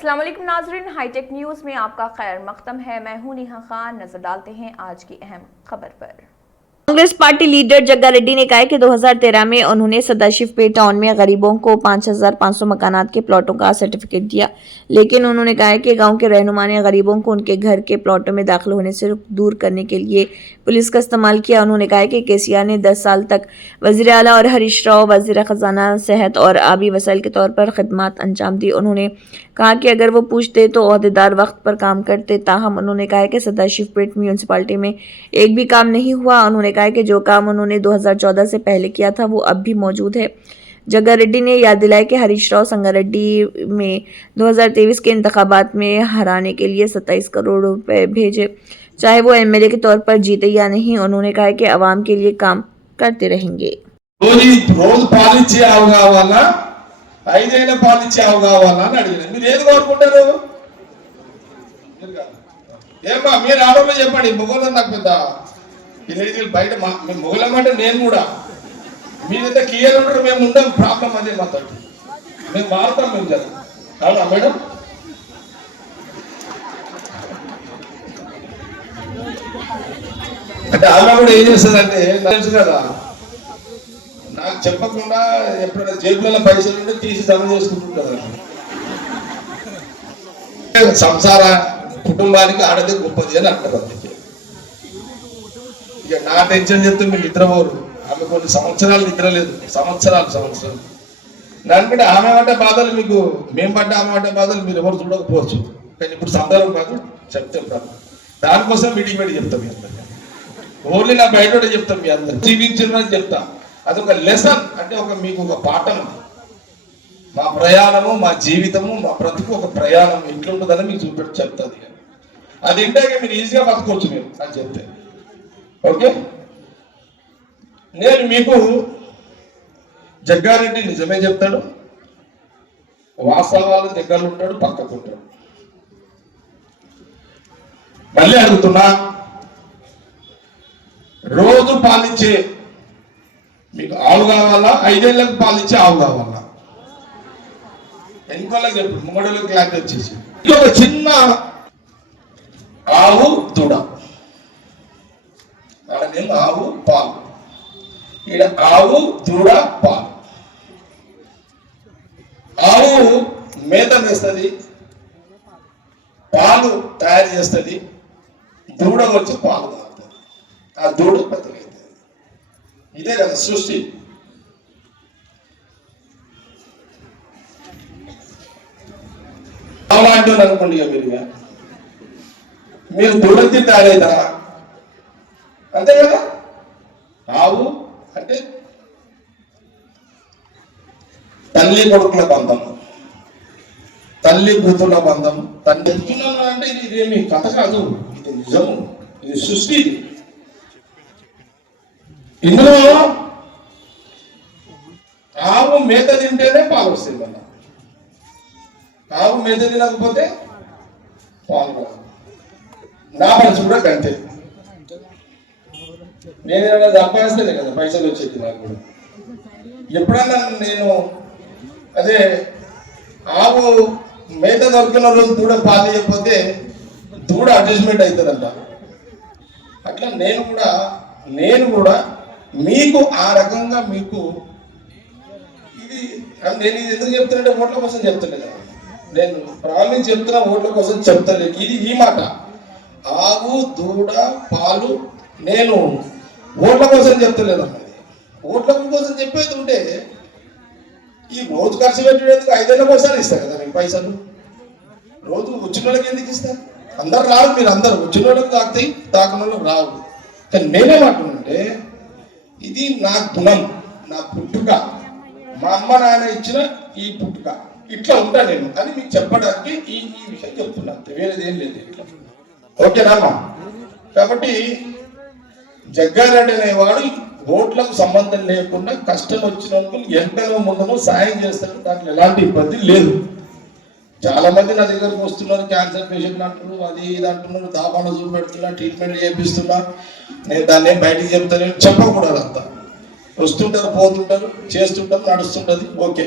अस्सलाम वालेकुम नाज़रीन, हाईटेक न्यूज़ में आपका खैर मक़दम है। मैं हूं नेहा खान। नजर डालते हैं आज की अहम खबर पर। कांग्रेस पार्टी लीडर जग्गा रेड्डी ने कहा है कि 2013 में उन्होंने सदाशिवपेट टाउन में गरीबों को 5,500 मकानात के प्लॉटों का सर्टिफिकेट दिया, लेकिन उन्होंने कहा है कि गांव के रहनुमा ने गरीबों को उनके घर के प्लॉटों में दाखिल होने से दूर करने के लिए पुलिस का इस्तेमाल किया। उन्होंने कहा है कि केसीआर ने 10 साल तक वज़ीर आला और हरीश राव वज़ीर ख़जाना सेहत और आबी वसाइल के तौर पर खिदमत अंजाम दी। उन्होंने कहा कि अगर वो पूछते तो ओहदेदार वक्त पर काम करते, ताहम उन्होंने कहा है कि सदाशिवपेट म्यूनसिपालिटी में एक भी काम नहीं हुआ। उन्होंने कहा है कि जो काम उन्होंने 2014 से पहले किया था वो अब भी मौजूद है। जग्गा रेड्डी ने याद दिलाया कि हरीश राव संगारेड्डी में 2023 के इंतखाबात में हराने के लिए 27 करोड़ रुपए भेजे, चाहे वो एमएलए के तौर पर जीते या नहीं। उन्होंने कहा कि अवाम के लिए काम करते रहेंगे। రోజు పాలిచ్చే ఆవు కావాలా, 5 ఏళ్ల పాలిచ్చే ఆవు కావాలా అని అడిగిన. మీరు ఏది కోరుకుంటారు? ఏమ్మా మీరు ఆడవాళ్ళు చెప్పండి. మొగోళ్ళని నాకు పెద్ద విలేజ్ బయట మేము మొగలమంటే నేను కూడా మీరైతే క్లియర్ ఉంటారు, మేము ఉండం. ప్రాబ్లం అదే మాతో మేము మారుతాం. మేము కదా అవునా మేడం? అంటే ఆమె కూడా ఏం చేస్తుందంటే తెలుసు కదా, నాకు చెప్పకుండా ఎప్పుడైనా జేబులలో పైసలు ఉంటే తీసి జమ చేసుకుంటుంటారు. సంసార కుటుంబానికి ఆడదే గొప్పది అని అంటారు. అందుకే ఇక నా టెన్షన్ చెప్తే మీరు నిద్రపోరు. ఆమె కొన్ని సంవత్సరాలు నిద్ర లేదు, సంవత్సరాలు దానికంటే ఆమె పడ్డ బాధలు మీకు, మేము పడ్డ ఆమె పడ్డ బాధలు మీరు ఎవరు చూడకపోవచ్చు. కానీ ఇప్పుడు సందర్భం కాదు, చెప్తాం కాదు. దానికోసం మీటింగ్ పెట్టి చెప్తాం. మీ అందరికీ ఓన్లీ నా బయట చెప్తాం. మీ అందరు జీవించడం చెప్తా. అదొక లెసన్, అంటే మీకు ఒక పాఠం. మా ప్రయాణము, మా జీవితము, మా బ్రతుకు ఒక ప్రయాణం ఎట్లుంటుందని మీకు చూపెట్టి చెప్తుంది. అది ఇంటాక మీరు ఈజీగా బతకొచ్చు మేము అని చెప్తే. ఓకే, నేను మీకు జగ్గారెడ్డి నిజమే చెప్తాడు, వాస్తవాలు దగ్గర ఉంటాడు, పక్కకు ఉంటాడు. మళ్ళీ అడుగుతున్నా, రోజు పాలిచ్చే మీకు ఆవు కావాలా, 5 ఏళ్లకు పాలిచ్చే ఆవు కావాలా? ఇంకోళ్ళకి చెప్పు, ముంగడలకు క్లారిటీ వచ్చేసి ఒక చిన్న ఆవు దూడ, ఆడనేమో ఆవు పాలు, ఈడ ఆవు దూడ పాలు. ఆవు మేత వేస్తుంది, పాలు తయారు చేస్తుంది, దూడ వచ్చి పాలు తాగుతుంది. ఆ దూడ బతుకైతుంది. ఇదే కదా సృష్టి. అలాంటి అనుకోండి. మీరు దూడతి తయారైతారా? అంతే కదా. ఆవు అంటే తల్లి కొడుకుల బంధం, తల్లి కూతుళ్ళ బంధం. తల్లి అంటే ఇదేమి కథ కాదు, ఇది నిజము, ఇది సృష్టి. ఇందులో ఆవు మేత తింటేనే పాలు వస్తాయి. మళ్ళా ఆవు మేత తినకపోతే పాలు రావు. నా మనసు కూడా కంటే నేనేమైనా సంపాదిస్తేనే కదా పైసలు వచ్చేది నాకు కూడా. ఎప్పుడన్నా నేను అదే ఆవు మేత దొరికిన రోజు దూడ పాలు ఇవ్వకపోతే దూడ అడ్జస్ట్మెంట్ అవుతుందంట. అట్లా నేను కూడా మీకు ఆ రకంగా మీకు ఇది నేను ఇది ఎందుకు చెప్తున్నట్టే ఓట్ల కోసం చెప్తలేదు. నేను ప్రామిస్ చెప్తున్నా, ఓట్ల కోసం చెప్తలేదు. ఇది ఈ మాట, ఆవు దూడ పాలు నేను ఓట్ల కోసం చెప్తలేదు అన్నది. ఓట్ల కోసం చెప్పేది ఉంటే ఈ రోజు ఖర్చు పెట్టేందుకు 5 ఏళ్ళకి ఒకసారి ఇస్తారు కదా మీకు పైసలు. రోజు వచ్చిన వాళ్ళకి ఎందుకు ఇస్తారు? అందరు రావు, మీరు అందరు వచ్చిన వాళ్ళకి తాకుతాయి, తాకున్న వాళ్ళకి రావు. కానీ నేనేమంటున్నంటే ఇది నా గుణం, నా పుట్టుక, మా అమ్మ నాయన ఇచ్చిన ఈ పుట్టుక, ఇట్లా ఉంటా నేను అని మీకు చెప్పడానికి ఈ విషయం చెప్తున్నా. వేరేది ఏం లేదు. ఇట్లా ఓకేనామా? కాబట్టి జగ్గారెడ్డి అనేవాడు ఓట్లకు సంబంధం లేకుండా కష్టం వచ్చిన ఎంతలో ముందును సాయం చేస్తాడు. దాంట్లో ఎలాంటి ఇబ్బంది లేదు. చాలా మంది నా దగ్గరకు వస్తున్నారు, క్యాన్సర్ పేషెంట్ అంటున్నారు, అది ఇది అంటున్నారు, దాబాను చూపెడుతున్నా, ట్రీట్మెంట్ చేపిస్తున్నా. నేను దాన్ని బయటికి చెప్తాను, చెప్పకూడదు. అంతా వస్తుంటారు, పోతుంటారు, చేస్తుంటారు, నడుస్తుంటది. ఓకే,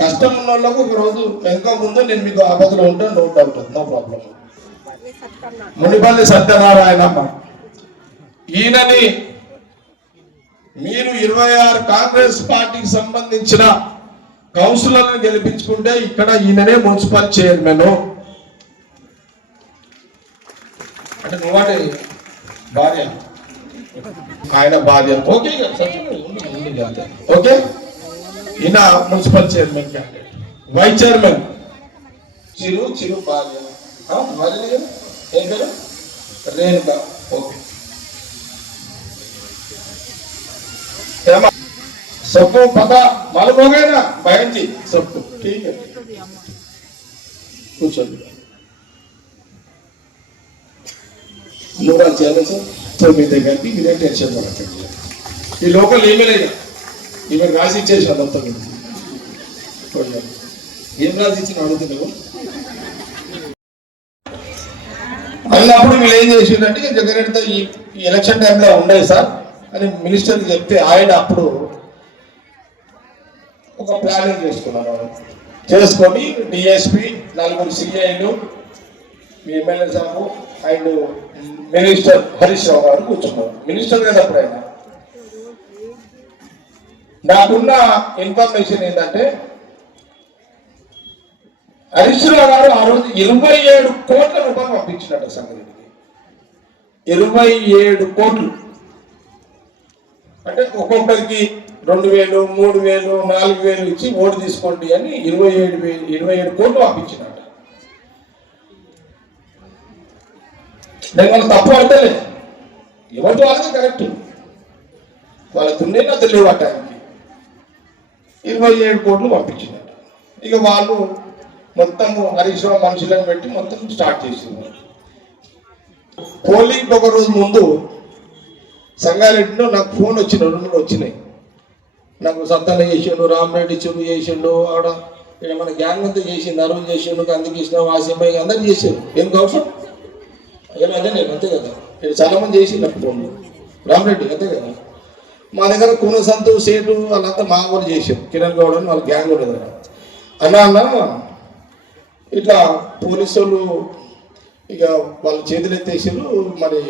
కష్టం ఉన్న వాళ్ళకు ఒక రోజు వెనక ముందు నేను మీకు ఆపదలో ఉంటే no doubt, no problem. Munipalli Satyanarayanamma, ఈయనని మీరు 26 కాంగ్రెస్ పార్టీకి సంబంధించిన కౌన్సిలర్లను గెలిపించుకుంటే ఇక్కడ ఈయననే మున్సిపల్ చైర్మన్. అంటే నువ్వాటి భార్య, ఆయన భార్య, ఓకే ఓకే. ఈయన municipal chairman candidate. Vice chairman Chiru భార్య ఏం పేరు రేణుక, ఓకే. सबको पता मालूम हो गया ना बहन जी, सबको ठीक है. कुछ लोग चैनल సో మీ దగ్గరికి మీరే టెన్షన్ పడకండి. ఈ లోకల్ ఈమెయిల్ ఈమె రాసి ఇచ్చేసాను మొత్తం. ఏం రాసి ఇచ్చిన అడుగుతున్నావు అన్నప్పుడు వీళ్ళు ఏం చేసిందంటే జగన్ ఈ ఎలక్షన్ టైంలో ఉండేది సార్ అని మినిస్టర్కి చెప్తే ఆయన అప్పుడు ఒక ప్లానింగ్ చేసుకున్నాను. చేసుకొని డిఎస్పి, 4 సిఐలు, మీ ఎమ్మెల్యే సాబు అండ్ మినిస్టర్ హరీష్ రావు గారు కూర్చున్నారు. మినిస్టర్ కదా అప్పుడు ఆయన. నాకున్న ఇన్ఫర్మేషన్ ఏంటంటే హరీష్ రావు గారు ఆ రోజు 27 కోట్ల రూపాయలు పంపించినట్టు సంగారెడ్డికి. 27 కోట్లు అంటే ఒక్కొక్కరికి 2,000, 3,000, 4,000 ఇచ్చి ఓటు తీసుకోండి అని 27 కోట్లు పంపించినట్ట. నేను వాళ్ళు తప్పు అంటలే, ఎవరి వాళ్ళకి కరెక్ట్, వాళ్ళకి ఉండేనా తెలియదు ఆ టైంకి. 27 కోట్లు పంపించినట్ట. ఇక వాళ్ళు మొత్తం హరీష్ రావు మనుషులను పెట్టి మొత్తం స్టార్ట్ చేసింది. పోలింగ్ ఒక రోజు ముందు సంగారెడ్డిలో నాకు ఫోన్ వచ్చిన 2 వచ్చినాయి. నాకు సత్తాన చేసిండు, రామరెడ్డి చెరువు చేసిండు, ఆవిడ మన గ్యాంగ్ అంతా చేసిండు, అరుణ్ చేసిండు, అందుకృష్ణ, వాసిబాయి అందరు చేసారు. ఏం అవసరం ఏమైనా నేను అంతే కదా. నేను చాలా మంది చేసిండు అప్పుడు ఫోన్లు, రామరెడ్డి అంతే కదా. మా దగ్గర కూన సంతు సేటు వాళ్ళంతా మా వాళ్ళు చేశారు, కిరణ్ గౌడ్ అని వాళ్ళ గ్యాంగ్ ఉండేది. అన్న ఇట్లా పోలీసు వాళ్ళు ఇక వాళ్ళ చేతులు ఎత్తేసారు, మరి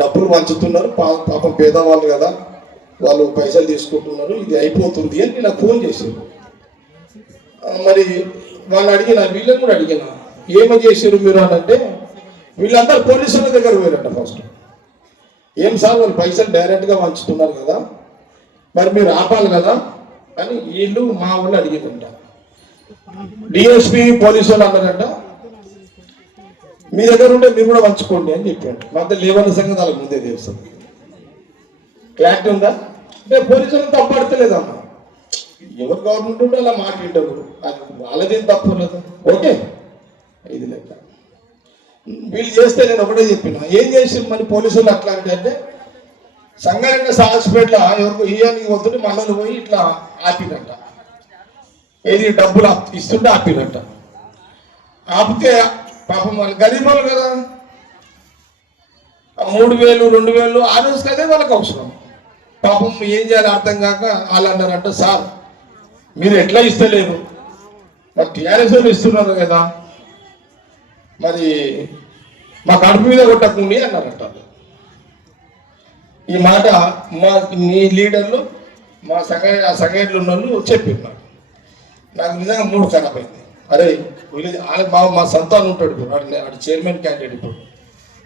డబ్బులు పంచుతున్నారు, పాపం పేదవాళ్ళు కదా, వాళ్ళు పైసలు తీసుకుంటున్నారు, ఇది అయిపోతుంది అని నాకు ఫోన్ చేశారు. మరి వాళ్ళు అడిగిన, వీళ్ళని కూడా అడిగిన, ఏమో చేశారు మీరు అని అంటే వీళ్ళందరూ పోలీసుల దగ్గర పోయారంట. ఫస్ట్ ఏం సార్ వాళ్ళు పైసలు డైరెక్ట్గా పంచుతున్నారు కదా, మరి మీరు ఆపాలి కదా అని వీళ్ళు మా వాళ్ళు అడిగిందంట. డిఎస్పీ పోలీసు వాళ్ళు అన్నారంట, మీ దగ్గర ఉంటే మీరు కూడా పంచుకోండి అని చెప్పాడు. మధ్య లేవన్న సంగతి వాళ్ళకి ముందే తెలుసు. క్లారిటీ ఉందా? అంటే పోలీసులు తప్పడతలేదమ్మా, ఎవరు గవర్నమెంట్ ఉంటే అలా మాట్లాడారు, అది వాళ్ళదేం తప్పు లేదు. ఓకే, ఇది లెక్క. వీళ్ళు చేస్తే నేను ఒకటే చెప్పిన, ఏం చేసి మరి పోలీసులు అట్లా అంటే సంగారెడ్డి హాస్పిటల్ ఎవరికి ఇయ్యానికి వస్తుంటే మనల్ని పోయి ఇట్లా ఆపినట్ట, ఏది డబ్బులు ఇస్తుంటే ఆపినట్ట. ఆపితే పాపం వాళ్ళు గరీబ్ కదా, 3,000, 2,000 ఆ రోజుకి అదే వాళ్ళకి అవసరం. పాపం ఏం చేయాలి అర్థం కాక వాళ్ళు అన్నారంట, సార్ మీరు ఎట్లా ఇస్తలేరు, మరి టీఆర్ఎస్ వాళ్ళు ఇస్తున్నారు కదా, మరి మా కడుపు మీద కొట్టకండి అన్నారట. ఈ మాట మీ లీడర్లు మా సంఘటనలు ఉన్న వాళ్ళు చెప్పారు. నాకు నిజంగా మూడు ఖరాబ్ అయింది. అరే వీళ్ళు మా సంతానం ఉంటాడు ఇప్పుడు, వాడు చైర్మన్ క్యాండిడేట్ ఇప్పుడు,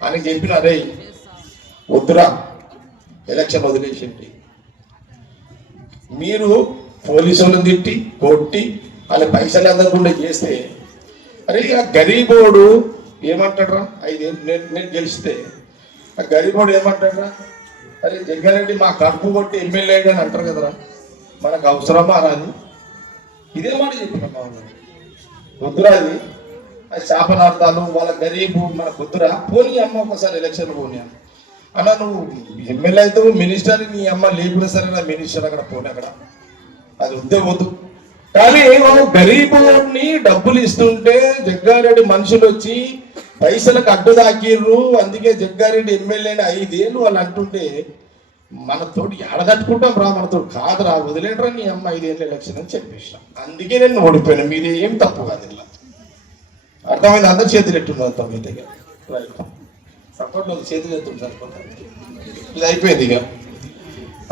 ఆయనకి చెప్పిన, అరే వద్దురా ఎలక్షన్ వదిలేసేయండి, మీరు పోలీసులను తిట్టి కొట్టి వాళ్ళ పైసలు అందకుండా చేస్తే, అరే ఆ గరీబోడు ఏమంటాడ్రా, 5 ఏళ్ళు నేను గెలిస్తే ఆ గరీబోడు ఏమంటాడ్రా, అరే జగ్గారెడ్డి మా కడుపు కొట్టి ఎమ్మెల్యే అని అంటారు కదరా, మనకు అవసరమా రాదు. ఇదే మాట చెప్పిన మా వాళ్ళు, వద్దురా అది శాపనార్థాలు, వాళ్ళ గరీబు మన వద్దురా, పోనీ అమ్మ ఒకసారి ఎలక్షన్ పోనీ అన్న, నువ్వు ఎమ్మెల్యే అయితే మినిస్టర్, నీ అమ్మ లేకుండా సరే నా మినిస్టర్ అక్కడ పోనీ, అక్కడ అది వద్దే వద్దు. కానీ గరీబుని డబ్బులు ఇస్తుంటే జగ్గారెడ్డి మనుషులు వచ్చి పైసలకు అడ్డు దాకిర్రు, అందుకే జగ్గారెడ్డి ఎమ్మెల్యేని 5 ఏళ్ళు వాళ్ళు అంటుంటే మనతోటి ఎడగట్టుకుంటాం రా, మనతో కాదురా, వదిలేడరా నీ అమ్మ 5 ఏళ్ళ ఎలక్షన్ అని చెప్పేసిన. అందుకే నేను ఓడిపోయినా. మీది ఏం తప్పు కాదు. ఇలా అర్థమైంది. అందరు చేతులు ఎట్టున్నారు అంత మీ దగ్గర. రైట్, సపోర్ట్లో చేతులు ఎత్తుంది సరిపోతుంది. ఇది అయిపోయింది ఇక.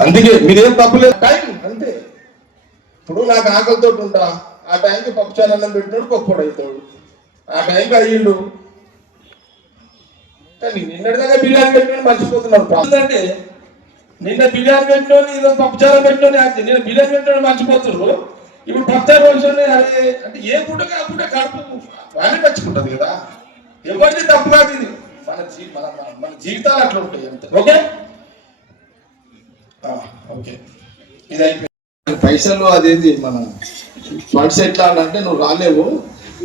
అందుకే మీరేం తప్పులేదు. టైం అంతే. ఇప్పుడు నాకు ఆకలితో ఉంటా, ఆ టైంకి పప్పుచాలన్నం పెట్టినోడు పప్పుడు అవుతాడు, ఆ టైంకి అయ్యిండు. కానీ నిన్నటిదాకా బిర్యానీ పెట్టినోడు మర్చిపోతున్నాడు. అంటే నిన్న బిర్యానీ పెట్టినోని ఈరోజు పప్పుచారం పెట్టినోని అంతే. నిన్న బిర్యానీ పెట్టినోడు మర్చిపోతున్నారు, ఇప్పుడు పప్పుచారు వచ్చిన. అదే అంటే ఏ పూటకి ఆ పూట కడుపు వానే మర్చిపోతుంది కదా. ఎవరిది తప్పు కాదు ఇది. మన జీవితాలు అట్లా ఉంటాయి అంతే. Okay okay. ఇది అయిపోయింది. పైసలు అదేంది మన ఫండ్స్ ఎట్లా అంటే నువ్వు రాలేవు,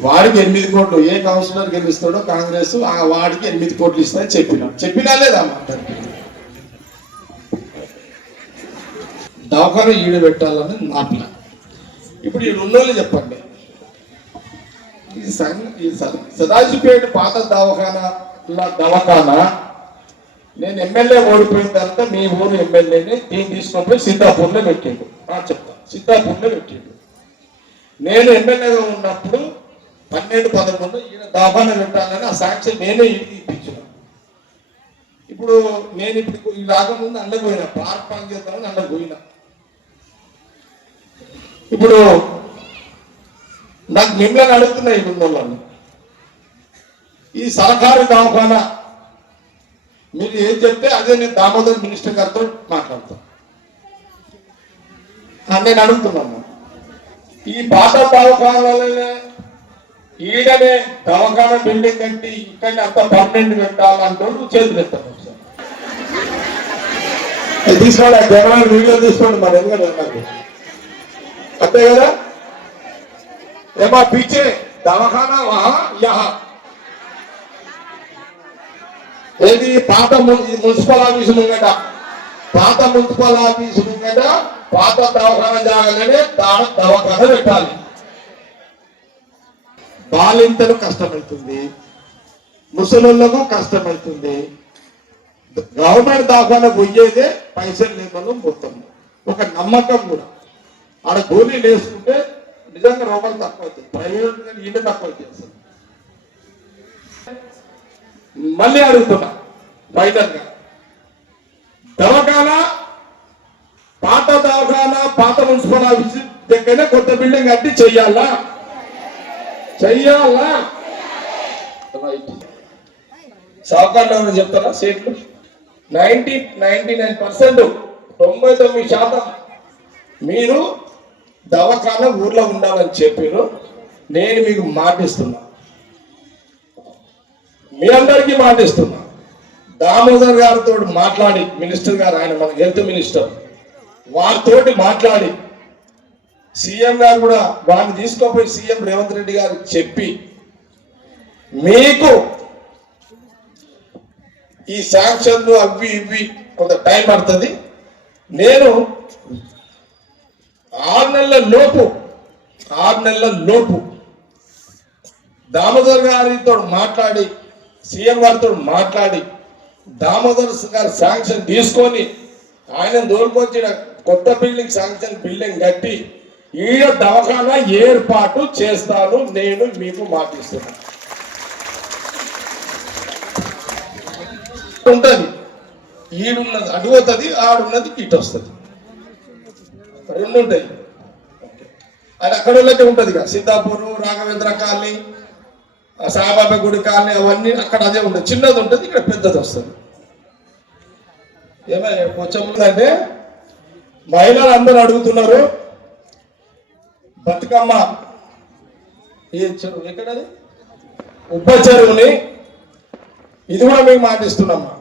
వాడికి 8 కోట్లు, ఏ కౌన్సిలర్ గెలుస్తాడో కాంగ్రెస్ వాడికి 8 కోట్లు ఇస్తాయని చెప్పినా లేదా మాట. దవాఖాన ఈడ పెట్టాలని నా ప్లాన్. ఇప్పుడు ఈ ఉన్నోళ్ళు చెప్పండి, ఈ సదాశివపేట పాత దవాఖానా నేను ఎమ్మెల్యే ఓడిపోయిన తర్వాత మీ ఊరు ఎమ్మెల్యేని దీన్ని తీసుకొని పోయి సీతాపూర్లో పెట్టాడు. చెప్తాను, సీతాపూర్లో పెట్టాడు. నేను ఎమ్మెల్యేగా ఉన్నప్పుడు 12-11 ఈయన దవాఖానా పెట్టాలని ఆ సాక్షి నేనే ఇప్పించిన. ఇప్పుడు నేను ఇప్పుడు ఈ రాకముందు అండపోయినా, పార్క్ పని చేద్దామని అండపోయినా. ఇప్పుడు నాకు మిమ్మల్ని అడుగుతున్నాయి వాళ్ళు, ఈ సహకార దవాఖానా మీరు ఏం చెప్తే అదే నేను దామోదర్ మినిస్టర్ గారితో మాట్లాడతాను. నేను అడుగుతున్నాను, ఈ పాత దవాఖానాలనే ఈడనే దవాఖానా బిల్డింగ్ కట్టి ఇక్కడనే అంత పర్మనెంట్ పెట్టాలంటూ చేతులు ఎత్తాను. తీసుకోండి, జగన్ వీడియో తీసుకోండి. మరి ఎందుకంటే నాకు అంతే కదా. ఏమా పీచే దవాఖానా వహా యహా. ఏది పాత మున్సిపల్ ఆఫీసు ముంగట, పాత మున్సిపల్ ఆఫీసు ముంగట పాత దవాఖానా జాగానే దవాఖానా పెట్టాలి. బాలింతలు కష్టమవుతుంది, ముసలులకు కష్టమవుతుంది. గవర్నమెంట్ దవాఖానా పోయేదే పైసలు లేమను మొత్తం ఒక నమ్మకం కూడా. ఆడ గోళీ వేసుకుంటే నిజంగా రోగాలు తక్కువ అవుతాయి, ప్రైవేట్ ఈయన తక్కువ అవుతాయి. మళ్ళీ అడుగుతున్నా ఫైనల్ గా, దవాఖానా పాత దవాఖానా పాత మున్సిపల్ ఆఫీస్ దగ్గరనే కొత్త బిల్డింగ్ కట్టి చెయ్యాలా? సావుకారులు చెప్తారా? సీట్లు 99% 99% మీరు దవాఖానా ఊర్లో ఉండాలని చెప్పారు. నేను మీకు మాటిస్తున్నా, మీ అందరికీ మాటిస్తున్నా. దామోదర్ గారితో మాట్లాడి, మినిస్టర్ గారు, ఆయన మన హెల్త్ మినిస్టర్, వారితోటి మాట్లాడి సీఎం గారు కూడా వారిని తీసుకోపోయి సీఎం రేవంత్ రెడ్డి గారు చెప్పి మీకు ఈ శాంక్షన్లు అవి ఇవి కొంత టైం పడుతుంది. నేను 6 నెలల లోపు దామోదర్ గారితో మాట్లాడి, సీఎం గారితో మాట్లాడి దామోదర్ గారు శాంక్షన్ తీసుకొని ఆయన దోలుకొచ్చిన కొత్త బిల్డింగ్ శాంక్షన్ బిల్డింగ్ కట్టి ఈడ దవాఖానా ఏర్పాటు చేస్తాను. నేను మీకు మాటిస్తున్నాను. ఉంటుంది, ఈడున్నది అటు పోతుంది, ఆడున్నది ఇటు వస్తుంది, 2 ఉంటాయి. అది అక్కడ వాళ్ళకే ఉంటుంది కదా. సిద్ధాపూర్, రాఘవేంద్ర కాలనీ, సాయిబాబా గుడి కాలనీ అవన్నీ అక్కడ అదే ఉంటుంది. చిన్నది ఉంటుంది, ఇక్కడ పెద్దది వస్తుంది. ఏమైనా కొంచెం అంటే మహిళలు అందరూ అడుగుతున్నారు, బతుకమ్మ ఏ చెరువు ఎక్కడది, ఉబ్బ చెరువుని, ఇది కూడా మేము మాటిస్తున్నామా,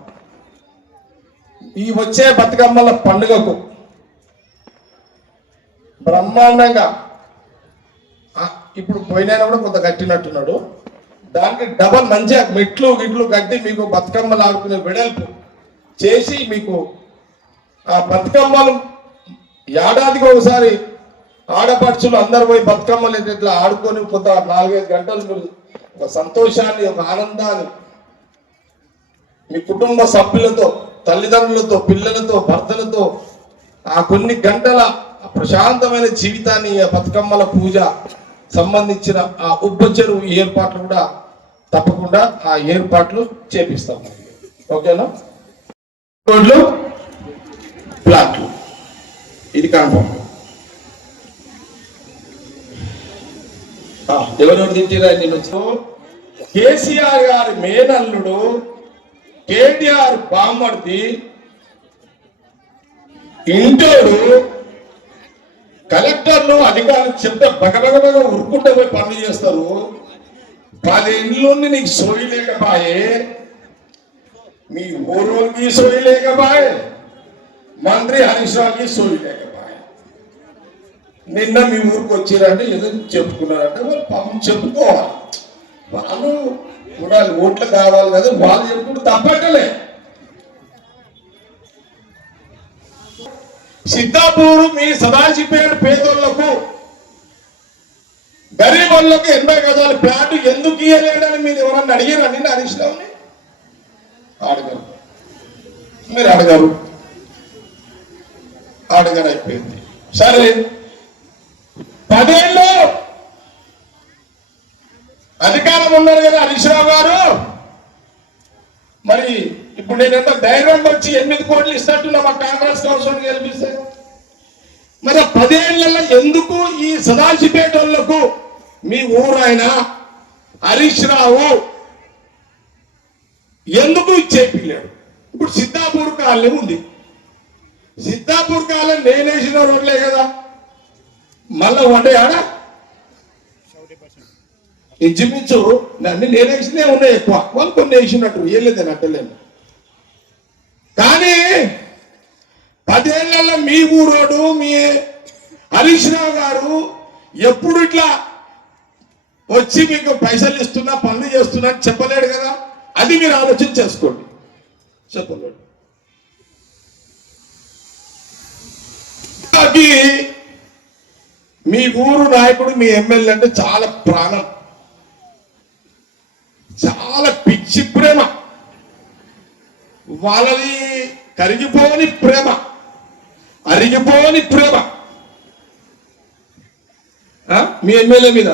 ఈ వచ్చే బతుకమ్మల పండుగకు బ్రహ్మాండంగా, ఇప్పుడు పోయినా కూడా కొంత కట్టినట్టున్నాడు, దానికి డబల్ మంచిగా మెట్లు గిట్లు కట్టి మీకు బతుకమ్మలు ఆడుకునే వెడల్పు చేసి మీకు ఆ బతుకమ్మలు ఏడాదికి ఒకసారి ఆడపడుచులు అందరు పోయి బతుకమ్మలు ఇట్లా ఆడుకొని కొంత 4-5 గంటలు మీరు ఒక సంతోషాన్ని, ఒక ఆనందాన్ని మీ కుటుంబ సభ్యులతో తల్లిదండ్రులతో, పిల్లలతో, భర్తలతో ఆ కొన్ని గంటల ప్రశాంతమైన జీవితాన్ని ఆ బతుకమ్మల పూజ సంబంధించిన ఆ ఉబ్బ చెరువు ఏర్పాట్లు కూడా తప్పకుండా ఆ ఏర్పాట్లు చేపిస్తాం. ఓకేనా? రోడ్లు, ఫ్లాట్లు, ఇది కన్ఫర్మ్. ఎవరెవరు తిట్టిరా నేను? కేసీఆర్ గారి మేనల్లుడు, కేటీఆర్ బామ్మర్ది, ఇంటోడు కలెక్టర్లు అధికారులు చెప్తే బగబగబగా ఉరుక్కుంటే పోయి పనులు చేస్తారు. 10 ఏళ్ళ నీకు సోయి లేకపాయే, మీ ఊరోకి సోయి లేకపాయే, మంత్రి హరీష్ రావుకి సోయి లేకపాయే. నిన్న మీ ఊరికి వచ్చిరంటే ఏదో చెప్పుకున్నారంటే వాళ్ళు పాపం చెప్పుకోవాలి. వాళ్ళు కూడా ఓట్లు కావాలి కదా, వాళ్ళు చెప్పుకుంటూ తప్పట్టలే. సిద్ధాపూర్ మీ సదాశివపేట పేదోళ్లకు, గరీబులకు 80 గజాల ప్లాట్ ఎందుకు ఇయ్యలేడని మీరు ఎవరన్నా అడిగారా? నిన్న హరీష్ రావుని అడగరు, మీరు అడగరు, అడగరు, అయిపోయింది. సరే, 10 ఏళ్ళు అధికారం ఉన్నారు కదా హరీష్ రావు గారు. మరి ఇప్పుడు నేనంత ధైర్యం వచ్చి 8 కోట్లు ఇస్తున్నా మా కాంగ్రెస్ కౌన్సిల్ గెలిపిస్తే, మరి 10 ఏళ్లలో ఎందుకు ఈ సదాశివపేటలకు మీ ఊరైనా హరీష్ రావు ఎందుకు ఇచ్చేపిల్లాడు? ఇప్పుడు సిద్ధాపూర్ కాలనీ ఉంది, సిద్ధాపూర్ కాలనీ నేనేసిన రోడ్లే కదా, మళ్ళా వండయాడా? ఇంచుమించు అన్ని నేనేసినే ఉన్నాయి, ఎక్కువ వాళ్ళు కొన్ని వేసినట్టు ఏలేదని అట్టలేను. కానీ 10 ఏళ్లలో మీ ఊరోడు, మీ హరీష్ రావు గారు ఎప్పుడు ఇట్లా వచ్చి మీకు పైసలు ఇస్తున్నా, పనులు చేస్తున్నా అని చెప్పలేడు కదా. అది మీరు ఆలోచన చేసుకోండి, చెప్పలేడు. మీ ఊరు నాయకుడు, మీ ఎమ్మెల్యే అంటే చాలా ప్రాణం, చాలా పిచ్చి ప్రేమ, వాళ్ళది కరిగిపోని ప్రేమ, అరిగిపోని ప్రేమ మీ ఎమ్మెల్యే మీద.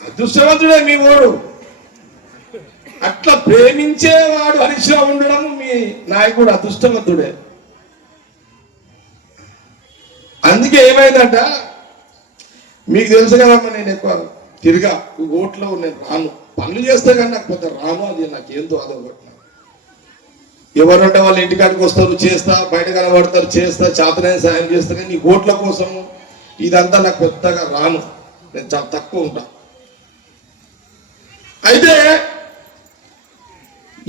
అదృష్టవంతుడే మీ ఊరు, అట్లా ప్రేమించేవాడు హరీష్ రావు ఉండడం మీ నాయకుడు అదృష్టవంతుడే. అందుకే ఏమైందంట, మీకు తెలుసు కదమ్మా, నేను ఎక్కువ తిరిగా ఓట్లో నేను రాను, పనులు చేస్తే కానీ నాకు పెద్ద రాను, అది నాకేందో అదొకటి. ఎవరంటే వాళ్ళ ఇంటికాడికి వస్తారు, చేస్తా, బయట కనబడతారు, చేస్తా, చేతనైన సాయం చేస్తా, కానీ నీ ఓట్ల కోసం ఇదంతా నాకు పెద్దగా రాను, నేను చాలా తక్కువ ఉంటా. అయితే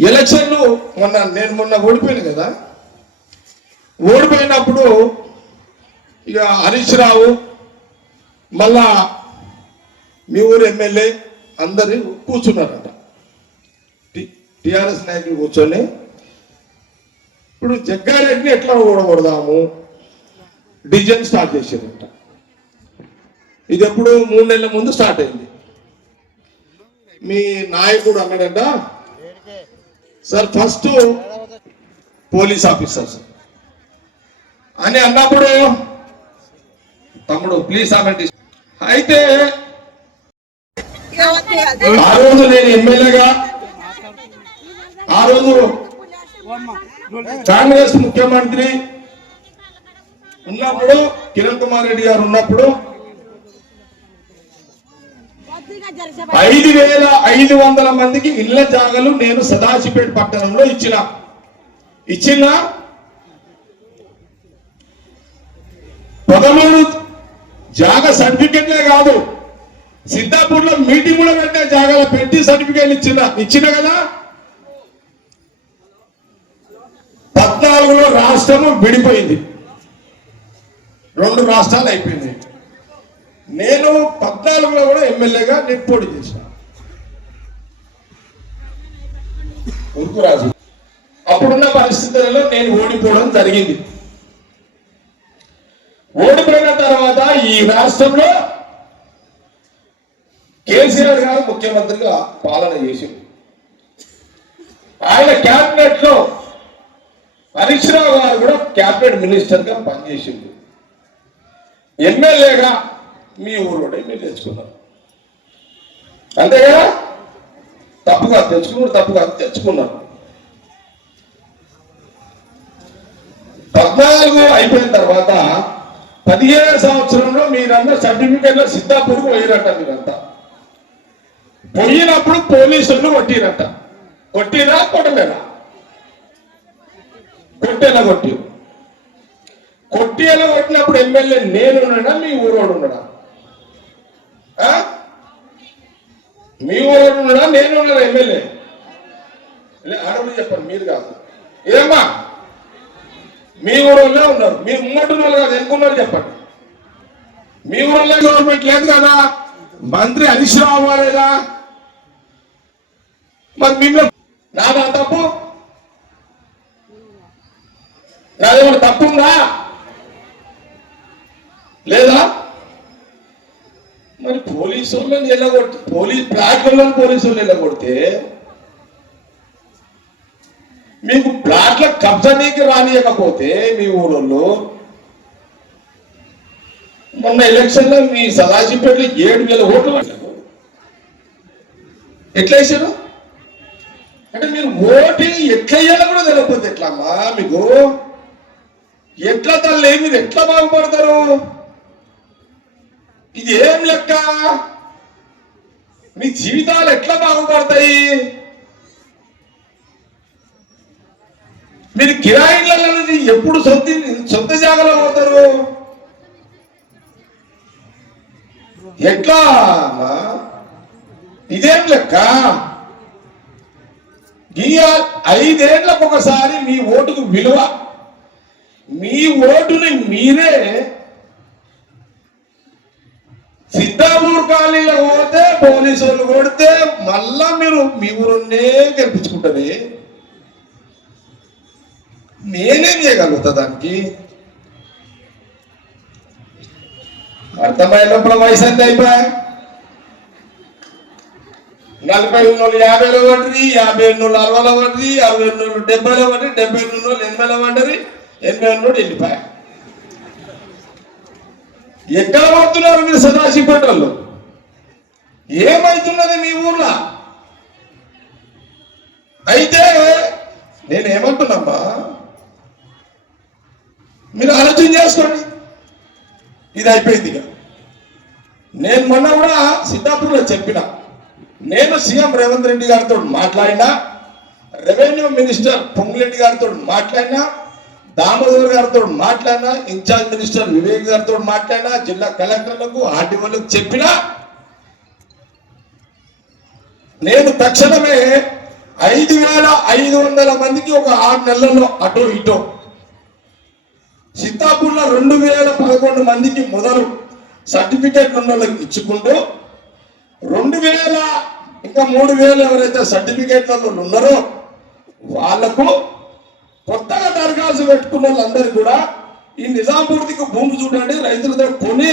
ఎలక్షన్లు నేను మొన్న ఓడిపోయాను కదా, ఓడిపోయినప్పుడు ఇక హరీష్ రావు మళ్ళా మీ ఊరు ఎమ్మెల్యే అందరు కూర్చున్నారంట, టిఆర్ఎస్ నాయకులు కూర్చొని ఇప్పుడు జగ్గారెడ్డిని ఎట్లా ఓడగొడదాము డిజైన్ స్టార్ట్ చేశారంట. ఇది ఎప్పుడు 3 నెలల ముందు స్టార్ట్ అయింది. మీ నాయకుడు అన్నాడంట, సార్ ఫస్ట్ పోలీస్ ఆఫీసర్స్ అని అన్నప్పుడు, తమ్ముడు ప్లీజ్ ఆగండి. అయితే ఆ రోజు నేను ఎమ్మెల్యేగా, ఆ రోజు కాంగ్రెస్ ముఖ్యమంత్రి ఉన్నప్పుడు, కిరణ్ కుమార్ రెడ్డి గారు ఉన్నప్పుడు 5,500 మందికి ఇళ్ల జాగలు నేను సదాశివపేట పట్టణంలో ఇచ్చిన 13 జాగ సర్టిఫికెట్లే కాదు, సిద్ధాపూర్ లో మీటింగ్ కూడా పెట్టే జాగాలో పెట్టి సర్టిఫికేట్ ఇచ్చిన కదా. 14లో రాష్ట్రము విడిపోయింది, 2 రాష్ట్రాలు అయిపోయింది. నేను 14లో కూడా ఎమ్మెల్యేగా నేను పోటీ చేసిన ఉరుకురాజు. అప్పుడున్న పరిస్థితులలో నేను ఓడిపోవడం జరిగింది. ఓడిపోయిన తర్వాత ఈ రాష్ట్రంలో కేసీఆర్ గారు ముఖ్యమంత్రిగా పాలన చేసింది. ఆయన క్యాబినెట్ లో హరీష్ రావు గారు కూడా క్యాబినెట్ మినిస్టర్ గా పనిచేసింది. ఎమ్మెల్యేగా మీ ఊరోడే మీరు తెచ్చుకున్నారు, అంతే కదా? తప్పుగా తెచ్చుకున్నారు. 14 అయిపోయిన తర్వాత 17వ సంవత్సరంలో మీరంతా సర్టిఫికెట్లో సిద్ధాపూర్కు పోయినట్ట. మీరంతా పోయినప్పుడు పోలీసులను కొట్టినట్ట. కొట్టిరా కొట్టలేరా? కొట్టేలా కొట్టినప్పుడు ఎమ్మెల్యే నేనున్నాడా మీ ఊరోడు ఉన్నాడా? మీ ఊరోడు ఉన్నాడా నేనున్నాడా ఎమ్మెల్యే? అడవులు చెప్పండి, మీరు కాదు. ఏమ్మా మీ ఊరోళ్ళే ఉన్నారు, మీరు ముంగట్టున్న వాళ్ళు కాదు, ఎందుకున్నారు చెప్పండి. మీ ఊళ్ళో గవర్నమెంట్ లేదు కదా, మంత్రి హరీష్ రావు లేదా? మరి మిమ్మల్ని నాదా తప్పు? నాదేమన్నా తప్పు ఉందా లేదా? మరి పోలీసు వాళ్ళని వెళ్ళగొడితే, బ్లాక్ వాళ్ళని పోలీసు వాళ్ళు వెళ్ళగొడితే మీకు ప్లాట్ల కబ్జానీకి రానియకపోతే మీ ఊళ్ళో మొన్న ఎలక్షన్ లో మీ సదాశివపేటలో 7,000 ఓట్లు ఎట్లా వేసారు అంటే మీరు ఓటింగ్ ఎట్లా వేయాలో కూడా తెలియకపోతే ఎట్లమ్మా మీకు? ఎట్లా తల్లి మీరు ఎట్లా బాగుపడతారు? ఇది ఏం లెక్క? మీ జీవితాలు ఎట్లా బాగుపడతాయి? మీరు కిరాయిల నుంచి ఎప్పుడు సొంత జాగాలో పోతారు? ఎట్లా? ఇదేం లెక్క? 5 ఏళ్లకు ఒకసారి మీ ఓటుకు విలువ. మీ ఓటుని మీరే సిద్ధాపూర్ కాలనీలో పోతే పోలీసు వాళ్ళు కొడితే మళ్ళా మీరు మీ ఊరున్నే గెలిపించుకుంటారు. నేనేం చేయగలుగుతా దానికి? అర్థమైన లోపల వయసు ఎంత అయిపోయా? 40 ఉన్నోళ్ళు 50లో పడ్డది, 50 ఉన్నోళ్ళు 60లో పడ్డది, 60 ఉన్నోళ్ళు 70లో పడ్డది, 70 ఉన్నోళ్ళు 80లో పడ్డది, 80 ఉన్నోళ్ళు వెళ్ళిపోయా. ఎక్కడ పడుతున్నారు మీరు సదాశివపేట వాళ్ళు? ఏమైతున్నది మీ ఊర్లో? అయితే నేనేమంటున్నామ్మా, మీరు ఆలోచన చేసుకోండి. ఇది అయిపోయింది. నేను మొన్న కూడా సిద్ధాపూర్లో చెప్పిన, నేను సీఎం రేవంత్ రెడ్డి గారితో మాట్లాడినా, రెవెన్యూ మినిస్టర్ పొంగులెడ్డి గారితో మాట్లాడినా, దామోదర్ గారితో మాట్లాడినా, ఇన్ఛార్జ్ మినిస్టర్ వివేక్ గారితో మాట్లాడినా, జిల్లా కలెక్టర్లకు ఆర్డీఓలకు చెప్పినా, నేను తక్షణమే 5,500 మందికి ఒక 6 నెలల్లో అటో ఇటో, సిద్ధాపూర్లో 2,011 మందికి మొదలు సర్టిఫికేట్ ఉన్న వాళ్ళకి ఇచ్చుకుంటూ 2,000 ఇంకా 3,000 ఎవరైతే సర్టిఫికేట్ ఉన్నారో వాళ్లకు కొత్తగా దరఖాస్తు పెట్టుకున్న వాళ్ళందరూ కూడా ఈ నిజాంపూర్తికి భూమి చూడండి, రైతులతో కొని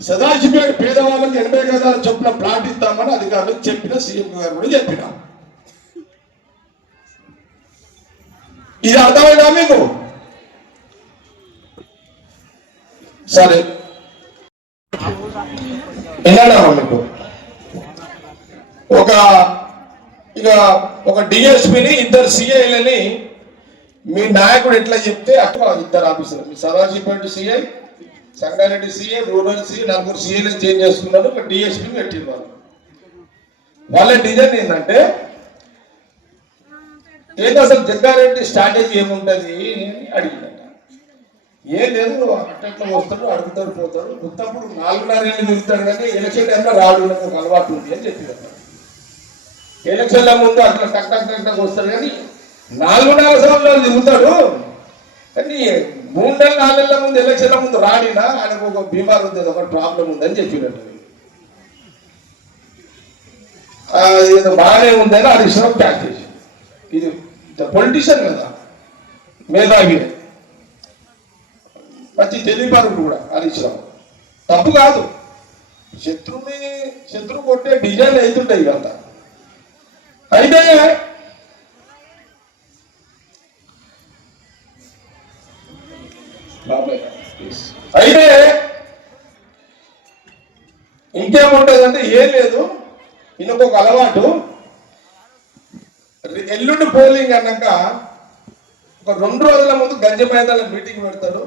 సదాశివపేట పేదవాళ్ళకి 80 గజాల చొప్పున ప్లాట్ ఇస్తామని అధికారులకు చెప్పిన, సీఎం గారు కూడా చెప్పిన. ఇది అర్థమైనా మీకు? సరే విన్నాడా మీకు? ఒక డిఎస్పీని 2 సిఐలని మీ నాయకుడు ఎట్లా చెప్తే అట్లా 2 ఆఫీసర్లు, మీ Sadasivpet CI, Sangareddy CI, rural CI 4 సిఐలను చేంజ్ చేసుకున్నారు. ఒక డిఎస్పీ పెట్టిన వాళ్ళ డిజైన్ ఏంటంటే, ఏంటి అసలు జగ్గారెడ్డి స్ట్రాటజీ ఏముంటుంది అని అడిగినట్ట. ఏం లేదు, అట్లా వస్తాడు, అడుగుతాడు, పోతాడు, ఉత్తప్పుడు 4.5 ఏళ్ళు తిరుగుతాడు, కానీ ఎలక్షన్ టైంలో రాడు, ఒక అలవాటు ఉంది అని చెప్పినట్టు. ఎలక్షన్ల ముందు అట్లా టక్ వస్తాడు, కానీ 4.5 సంవత్సరాలు తిరుగుతాడు, కానీ 3 నెలల 4 నెలల ముందు ఎలక్షన్ల ముందు రాడినా ఆయనకు ఒక బీమార్ ఉంది, ఒక ప్రాబ్లం ఉందని చెప్పినట్టు. ఏదో బాగానే ఉందని హరీష్ రావు ప్యాక్ చేసి, ఇది పొలిటీషియన్ కదా, మేధావి, మంచి తెలియపరుడు కూడా హరీష్ రావు. తప్పు కాదు, శత్రువు కొట్టే డిజైన్లు అవుతుంటాయి ఇవంతా. అయితే లేదు, ఇంకొక అలవాటు. ఎల్లుండి పోలింగ్ అన్నాక ఒక 2 రోజుల ముందు గంజి మైదానంలో మీటింగ్ పెడతాడు.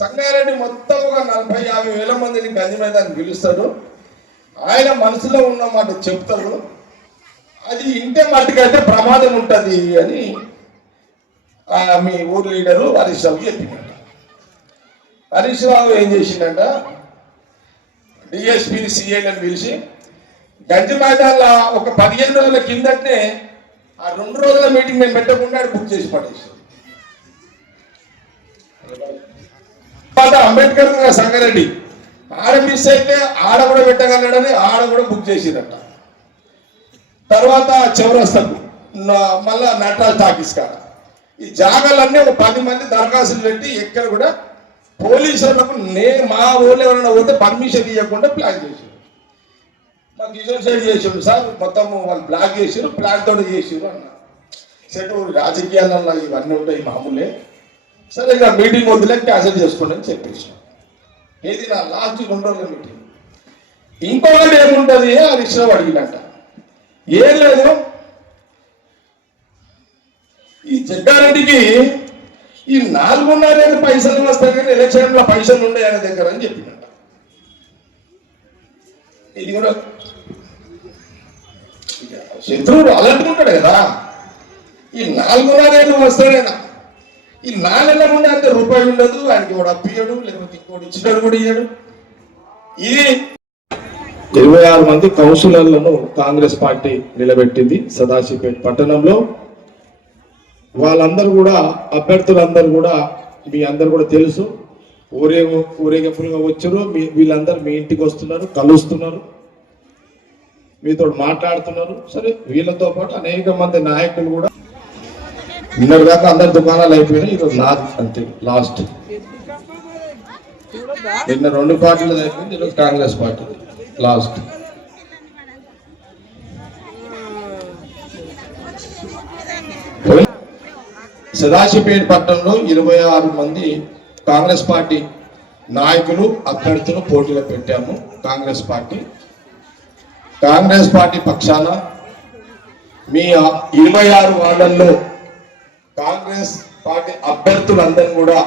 సంగారెడ్డి మొత్తం ఒక 40-50 వేల మందిని గంజి మైదానం పిలుస్తాడు. ఆయన మనసులో ఉన్న మాట చెప్తాడు. అది ఇంటే మట్టుకైతే ప్రమాదం ఉంటుంది అని మీ ఊరు లీడరు హరీష్ రావుకి చెప్పిందంట. హరీష్ రావు ఏం చేసిందంట, డిఎస్పీని సిఐలను పిలిచి గంజి మైదానంలో ఒక 15 రోజుల కిందటనే ఆ 2 రోజుల మీటింగ్ మేము పెట్టకుండా బుక్ చేసి పడేసాం. అంబేద్కర్ సంగారెడ్డి ఆడ మిస్ అయితే ఆడ కూడా పెట్టగలడని ఆడ కూడా బుక్ చేసిరట. తర్వాత చౌరస్తకు మళ్ళా నటరాజ్ టాకీస్ కాడ ఈ జాగాలన్నీ ఒక 10 మంది దరఖాస్తులు పెట్టి ఎక్కడ కూడా పోలీసులకు మా ఊళ్ళో ఎవరైనా పోతే పర్మిషన్ ఇవ్వకుండా ప్లాన్ చేశారు. మా కిషోర్ సైడ్ చేసాడు సార్, మొత్తం వాళ్ళు బ్లాక్ చేసారు, ప్లాన్ తోటి చేసారు అన్న. సరే రాజకీయాలలో ఇవన్నీ ఉంటాయి మామూలే, సరే ఇక మీటింగ్ వద్దులే క్యాన్సిల్ చేసుకోండి అని చెప్పేసి. ఏది నా లాస్ట్ 2 రోజుల మీటింగ్. ఇంకొకటి ఏముంటుంది హరీష్ రావు అడిగినట్ట, ఏం లేదు ఈ జగ్గారెడ్డికి ఈ 4.5 పైసలు వస్తాయి కానీ ఎలక్షన్లో పైసలు ఉండే ఆయన దగ్గర అని చెప్పినట్ట. ఇది కూడా శత్రువుడు అలాంటుకుంటాడు కదా, ఈ 4.5 వస్తాడైనా ఈ 4 నెలల ముందు అంతే రూపాయలు ఉండదు, ఆయనకి కూడా అప్పియడు, లేకపోతే ఇంకోటి ఇచ్చినాడు కూడా ఇయ్యాడు. ఇది 26 మంది కౌన్సిలర్లను కాంగ్రెస్ పార్టీ నిలబెట్టింది సదాశివపేట పట్టణంలో. వాళ్ళందరూ కూడా అభ్యర్థులందరూ కూడా మీ అందరు కూడా తెలుసు, ఊరేగింపులుగా వచ్చారు. వీళ్ళందరూ మీ ఇంటికి వస్తున్నారు, కలుస్తున్నారు, మీతో మాట్లాడుతున్నారు. సరే వీళ్ళతో పాటు అనేక మంది నాయకులు కూడా నిన్నటి దాకా అందరి దుకాణాలు అయిపోయినాయి, ఈరోజు నాది అంతే లాస్ట్. నిన్న 2 పార్టీలు అయిపోయింది, ఈరోజు కాంగ్రెస్ పార్టీ లాస్ట్. సదాశివపేట పట్టణంలో 26 మంది కాంగ్రెస్ పార్టీ నాయకులు అభ్యర్థులు పోటీలో పెట్టాము. కాంగ్రెస్ పార్టీ పక్షాన మీ 26 వార్డుల్లో కాంగ్రెస్ పార్టీ అభ్యర్థులందరూ కూడా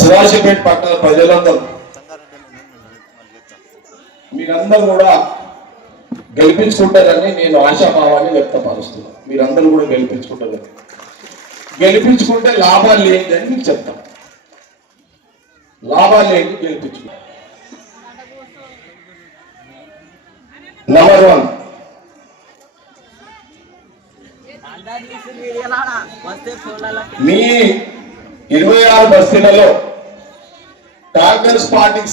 సదాశివపేట పట్టణ ప్రజలందరూ మీరందరూ కూడా గెలిపించుకుంటారని నేను ఆశాభావాన్ని వ్యక్తపరుస్తున్నాను. మీరందరూ కూడా గెలిపించుకుంటారని, గెలిపించుకుంటే లాభాలు ఏంటి అని మీకు చెప్తాం. లాభాలు ఏంటి గెలిపించుకుంటాం. నంబర్ 1, మీ 26 బస్తీలలో కాంగ్రెస్ పార్టీకి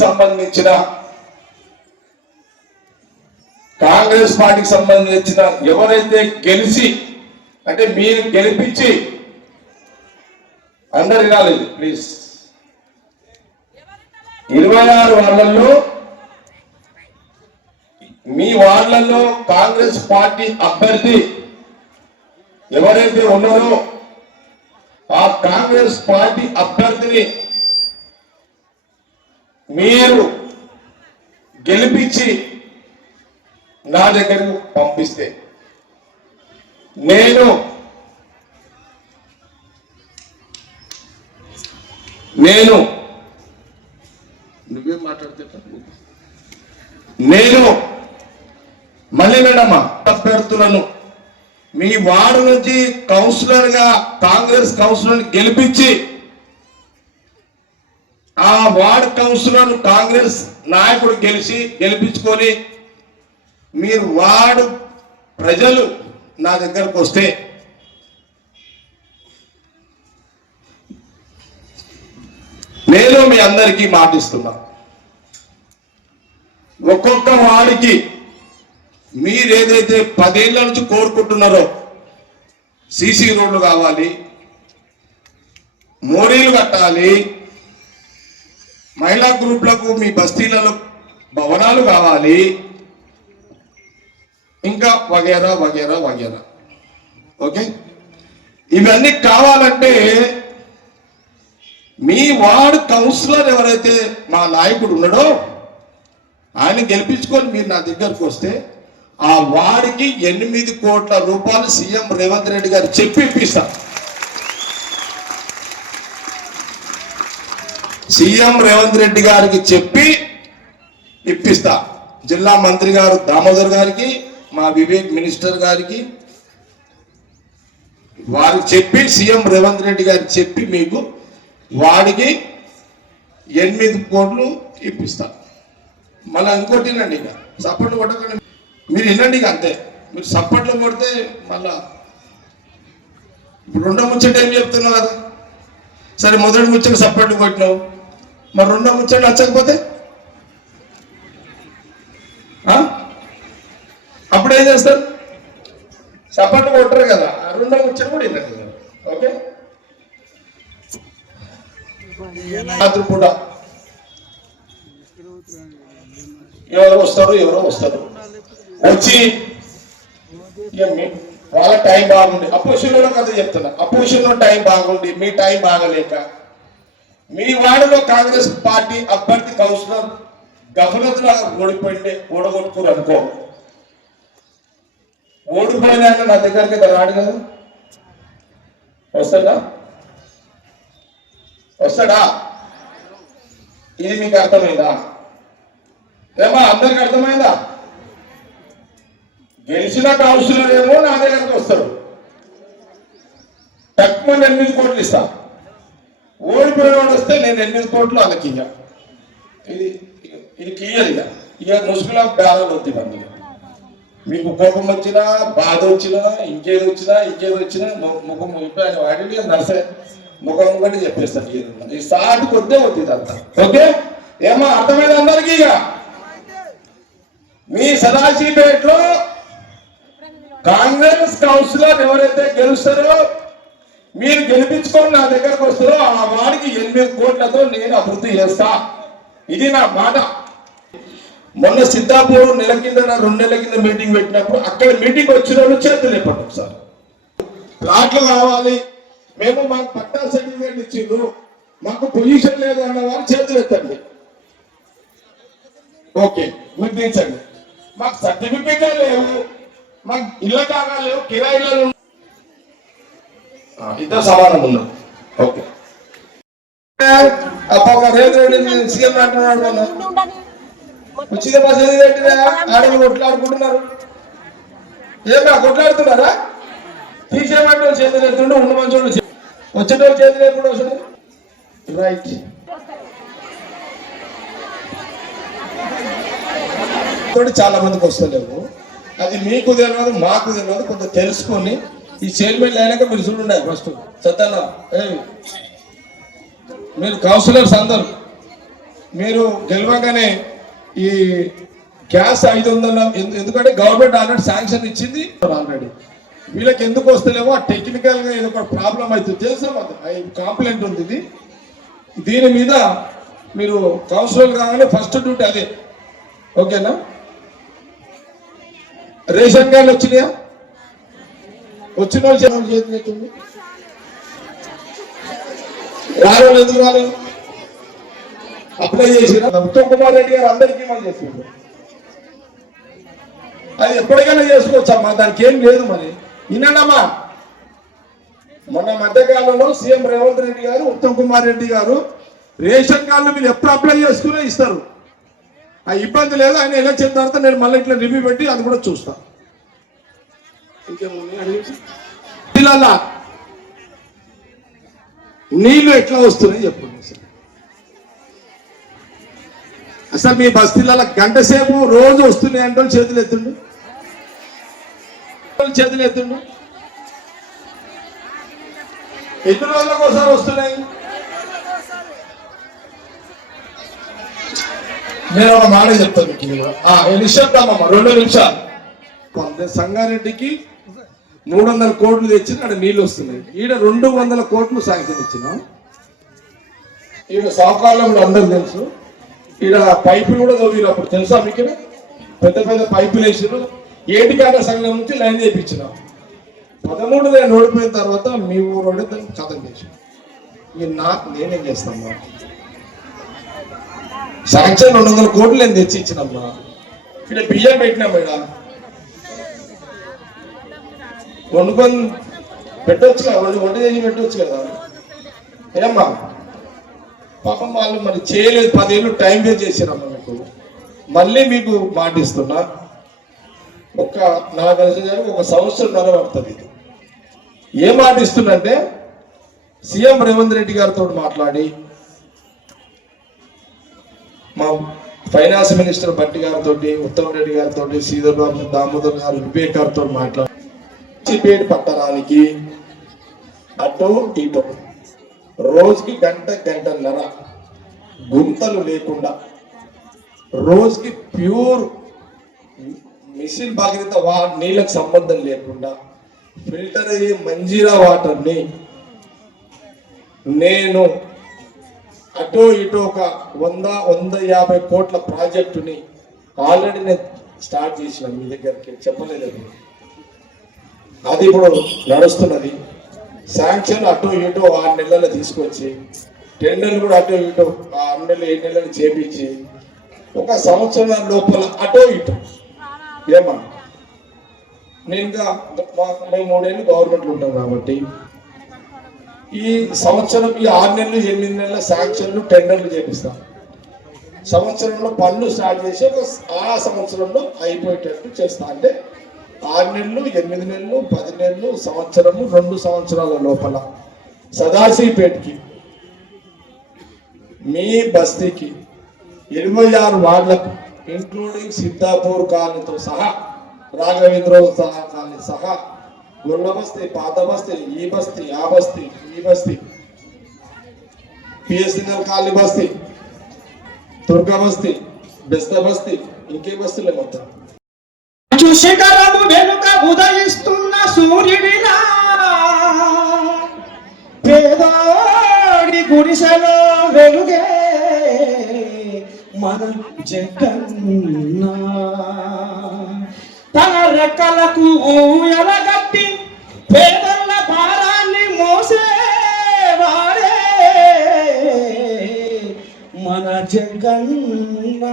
సంబంధించిన ఎవరైతే గెలిచి అంటే మీరు గెలిపించి అందరు వినాలి ప్లీజ్. 26 వార్డులలో మీ వార్డులలో కాంగ్రెస్ పార్టీ అభ్యర్థి ఎవరైతే ఉన్నారో ఆ కాంగ్రెస్ పార్టీ అభ్యర్థిని మీరు గెలిపించి నా దగ్గరకు పంపిస్తే నేను నువ్వేం మాట్లాడితే నేను మళ్ళీ మేడమ్మా అభ్యర్థులను మీ వార్డు నుంచి కాంగ్రెస్ కౌన్సిలర్ని గెలిపించి ఆ వార్డు కౌన్సిలర్ కాంగ్రెస్ నాయకుడు గెలిపించుకొని మీరు వార్డు ప్రజలు నా దగ్గరకు వస్తే నేను మీ అందరికీ మాటిస్తున్నా, ఒక్కొక్క వాడికి మీరు ఏదైతే 10 ఏళ్ల నుంచి కోరుకుంటున్నారో సీసీ రోడ్లు కావాలి, మోరీలు కట్టాలి, మహిళా గ్రూప్లకు మీ బస్తీలలో భవనాలు కావాలి, ఇంకా వగేరా వగేరా వగేరా. ఓకే, ఇవన్నీ కావాలంటే మీ వార్డు కౌన్సిలర్ ఎవరైతే మా నాయకుడు ఉన్నాడో ఆయన గెలిపించుకొని మీరు నా దగ్గరకు వస్తే ఆ వాడికి 8 కోట్ల రూపాయలు సీఎం రేవంత్ రెడ్డి గారు చెప్పి ఇప్పిస్తా. సీఎం రేవంత్ రెడ్డి గారికి చెప్పి ఇప్పిస్తా. జిల్లా మంత్రి గారు దామోదర్ గారికి, మా వివేక్ మినిస్టర్ గారికి, వారికి చెప్పి సీఎం రేవంత్ రెడ్డి గారికి చెప్పి మీకు వాడికి 8 కోట్లు ఇప్పిస్తా. మళ్ళీ ఇంకోటి వినండి, ఇక సపోర్ట్లు కొట్టకండి, మీరు వినండి ఇక అంతే. మీరు సపోర్ట్లు కొడితే మళ్ళా ఇప్పుడు రెండో ముచ్చట ఏం చెప్తున్నావు కదా, సరే మొదటి ముచ్చట సపోర్ట్లు కొట్టినావు, మరి రెండో ముచ్చట నచ్చకపోతే అప్పుడు ఏం చేస్తారు? సపోర్ట్లు కొట్టరు కదా, రెండో ముచ్చట కూడా వినండి. ఓకే, రాత్రి పూట ఎవరో వస్తారు వచ్చి వాళ్ళ టైం బాగుండి, అపోజిషన్లో కథ చెప్తున్నా, అపోజిషన్లో టైం బాగుండి మీ టైం బాగలేక మీ వార్డులో కాంగ్రెస్ పార్టీ అభ్యర్థి కౌన్సిలర్ గఫలతులు ఓడగొట్టుకోరు అనుకో, ఓడిపోయినా నా దగ్గరికి అయితే రాడు కదా, వస్తాడా? ఇది మీకు అర్థమైందా? ఏమో అందరికి అర్థమైందా? గెలిచిన కౌన్సిలర్ ఏమో నా దగ్గరకు వస్తాడు, తక్కువ 8 కోట్లు ఇస్తా, ఓడిపోయినవాడు వస్తే నేను 8 కోట్లు వాళ్ళకి ఇక ఇది క్లియర్. ఇక ముసుగులో బేరాలు వద్దు మంది. మీకు కోపం వచ్చినా, బాధ వచ్చినా, ఇంకేది వచ్చినా ముఖం ఆయన వాడి నర్సే ముఖం కూడా చెప్పేస్తాను. ఈ సాటి కొద్దే వద్దు ఇదంతా. ఓకే, ఏమో అర్థమైంది అందరికీ? ఇక మీ సదాశివపేటలో కాంగ్రెస్ కౌన్సిలర్ ఎవరైతే గెలుస్తారో మీరు గెలిపించుకొని నా దగ్గరకు వస్తారో ఆ వాడికి 8 కోట్లతో నేను అభివృద్ధి చేస్తా. ఇది నా మాట. మొన్న సిద్ధాపూర్ 2 నెలల కింద మీటింగ్ పెట్టినప్పుడు అక్కడ మీటింగ్ వచ్చిన వాళ్ళు చేతులు లేపండి ఒకసారి. ప్లాట్లు కావాలి, మేము మాకు పట్టా సర్టిఫికేట్ ఇచ్చిండ్రు, మాకు పొజిషన్ లేదు అన్న వాళ్ళు చేతులు ఎత్తండి. ఓకే, మీరు దించండి. మాకు సర్టిఫికేటే లేవు, మాకు ఇళ్ళ కాగా లేవు, కిరాయిలు ఇద్దరు సమానం ఉన్నాం. ఓకే, అప్ప రేవంత్ రెడ్డి సీఎం అంటున్నాడు కదా, ఉచిత బస్సు పెట్టినా ఆడలు కొట్లాడుకుంటున్నారు. ఏమన్నా కొట్లాడుతున్నారా? తీసేమంటే చేతులు ఎత్తుండే ఉన్న మంచోళ్ళు వచ్చేటోళ్ళు చేతులు ఎప్పుడు వస్తుంది? రైట్, చాలా మందికి వస్తలేవు. అది మీకు తెలియదు, మాకు తెలియదు. కొంచెం తెలుసుకొని ఈ చైర్మన్ అయినాక మీరు చూడండి. ఫస్ట్ చద్దన్న, మీరు కౌన్సిలర్స్ అందరు మీరు గెలవగానే ఈ గ్యాస్ 500, ఎందుకంటే గవర్నమెంట్ ఆల్రెడీ శాంక్షన్ ఇచ్చింది. ఆల్రెడీ వీళ్ళకి ఎందుకు వస్తలేమో ఆ టెక్నికల్ గా ఏదో ఒక ప్రాబ్లం అవుతుంది తెలుసా, కంప్లైంట్ ఉంది. దీని మీద మీరు కౌన్సిలర్ కాగానే ఫస్ట్ డ్యూటీ అదే. ఓకేనా? రేషన్ కార్డులు వచ్చినాయా? వచ్చిన వాళ్ళు చేతులు రాలేదు. ఎందుకు రాలేదు? అప్లై చేసిన ఉత్తమ్ కుమార్ రెడ్డి గారు అందరికీ మనం చేసిండు. అది ఎప్పటికైనా చేసుకోవచ్చమ్మా, దానికి ఏం లేదు. మరి వినండమ్మా, మొన్న మధ్యకాలంలో సీఎం రేవంత్ రెడ్డి గారు, ఉత్తమ్ కుమార్ రెడ్డి గారు రేషన్ కార్డులు మీరు ఎప్పుడు అప్లై చేసుకునే ఇస్తారు. ఆ ఇబ్బంది లేదు. ఆయన ఎలక్షన్ తర్వాత నేను మళ్ళీ ఇట్లా రివ్యూ పెట్టి అది కూడా చూస్తా. ఇంకేమన్నా నీళ్లు ఎట్లా వస్తున్నాయి చెప్పండి సార్. అసలు మీ బస్తీలలో గంట సేపు రోజు వస్తున్నాయి అంటే చేతులు ఎత్తుండు, చేతులు ఎత్తుండు. ఎన్ని రోజులకు ఒకసారి వస్తున్నాయి? నేను ఒక మాట చెప్తాను మీకు. నిశ్శబ్దమ్మా, 2 నిమిషాలు. సంగారెడ్డికి 300 కోట్లు తెచ్చి అక్కడ నీళ్ళు వస్తున్నాయి. ఈడ 200 కోట్లు శాంక్షన్ ఇచ్చినాం. ఈడ సహకారంలో అందరూ తెలుసు. ఈడ పైపులు కూడా తవ్విరు. అప్పుడు తెలుసా మీకు? పెద్ద పెద్ద పైపులు వేసిరు. ఏటికాట సంఘం నుంచి లైన్ చేయించినాం. 13 నేను ఓడిపోయిన తర్వాత మీ ఊరోడే దాన్ని కథం చేసి నాకు నేనేం చేస్తామ్మా? శాంక్షన్ 200 కోట్లు నేను తెచ్చి ఇచ్చినమ్మా. ఇక్కడ బియ్యం పెట్టినా మేడం, వండుకొని పెట్టవచ్చు కదా, వంట చేసి పెట్టవచ్చు కదా. ఏమ్మా పాపం వాళ్ళు మరి చేయలేదు, 10 ఏళ్ళు టైం వేస్ట్ చేశారమ్మా మీకు. మళ్ళీ మీకు మాటిస్తున్నా, నాకు తెలిసిన 1 సంవత్సరంన్నర పడుతుంది. ఏం మాటిస్తున్నంటే సీఎం రేవంత్ రెడ్డి గారితో మాట్లాడి, మా ఫైనాన్స్ మినిస్టర్ భట్టి గారితో, ఉత్తమ్ రెడ్డి గారితో, శ్రీధర్ బాబు, దామోదర్ గారు, వివేక్ గారితో మాట్లాడి సిద్దిపేట పట్టణానికి అటో ఇటో రోజుకి గంటన్నర గుంతలు లేకుండా, రోజుకి ప్యూర్ మిషన్ భగీరథ నీళ్ళకు సంబంధం లేకుండా ఫిల్టర్ అయ్యే మంజీరా వాటర్ని నేను అటో ఇటో ఒక 100-150 కోట్ల ప్రాజెక్టుని ఆల్రెడీ నేను స్టార్ట్ చేసిన, మీ దగ్గరికి చెప్పలేదు. అది ఇప్పుడు నడుస్తున్నది. శాంక్షన్ అటో ఇటో 6 నెలలు తీసుకొచ్చి, టెండర్లు కూడా అటో ఇటో 6 నెలలు 7 నెలలు చేపించి, 1 సంవత్సరం లోపల అటో ఇటో ఏమా నేను ఇంకా మేము 3 ఏళ్ళు గవర్నమెంట్లు ఉంటాం కాబట్టి ఈ సంవత్సరం ఈ 6 నెలలు 8 నెలల శాంక్షన్లు టెండర్లు చేపిస్తాం. సంవత్సరంలో పనులు స్టార్ట్ చేసి ఆ సంవత్సరంలో అయిపోయేటట్టు చేస్తా. అంటే 6 నెలలు 8 నెలలు 10 నెలలు సంవత్సరము 2 సంవత్సరాల లోపల సదాశివపేటకి, మీ బస్తీకి 26 వార్డులకు ఇంక్లూడింగ్ సిద్ధాపూర్ కాలనీతో సహా, రాఘవేంద్ర కాలనీ సహా, గొల్ల బస్తీ, పాత బస్తీ, ఈ బస్తీ, ఆ బస్తీ, ఈ బస్తీ, పిఎస్ఎన్ఎల్ కాలనీ బస్తీ, దుర్గా బస్తీ, బెస్త బస్తీ, ఇంకే బస్తీలే మొత్తం. శిఖరము వెనుక ఉదయిస్తున్న సూర్యుడిలా పేదోడి గుడిసెలో వెలుగే మన జగన్న. తన రెక్కలకు ఊయలగట్టి పేదల భారాన్ని మోసేవాడే మన జగన్న.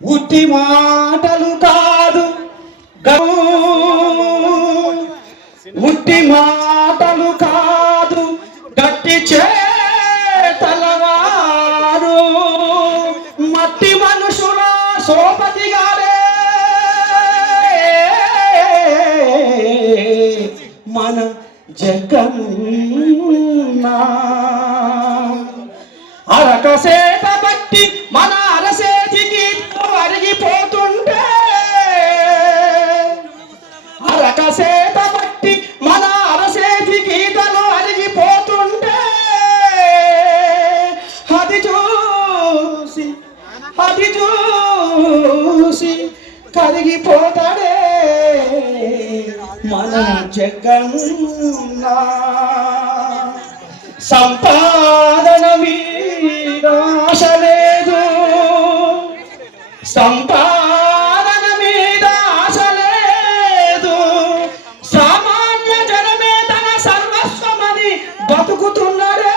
ఉట్టి మాటలు కాదు, ఉట్టి మాటలు కాదు, గట్టి చేతలవారు మట్టి మనుషుల సోపతి గారే మన జగన్న. అరకసేత బట్టి మన అరసేతికి అరిగిపోతుంటే, అరకసేత బట్టి మన అరసేతి గీతలు అరిగిపోతుంటే, అది చూసి కరిగిపోతాడే మన జగన్న. సంపాదన మీద ఆశ లేదు, సంపాదన మీద ఆశ లేదు, సామాన్య జనమే తన సర్వస్వమని బతుకుతున్నాడే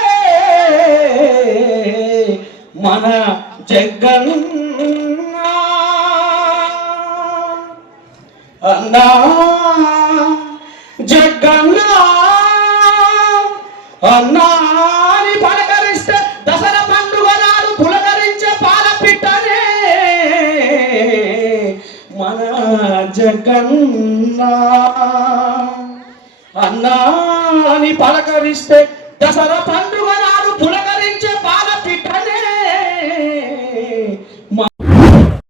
మన జగన్న. అన్నా జగన్న అన్నాని పలకరిస్తే దసరా పండుగ నాడు పులకరించే పాలపిట్టనే మన జగన్న. అన్నాని పలకరిస్తే దసరా పండుగ నాడు పులక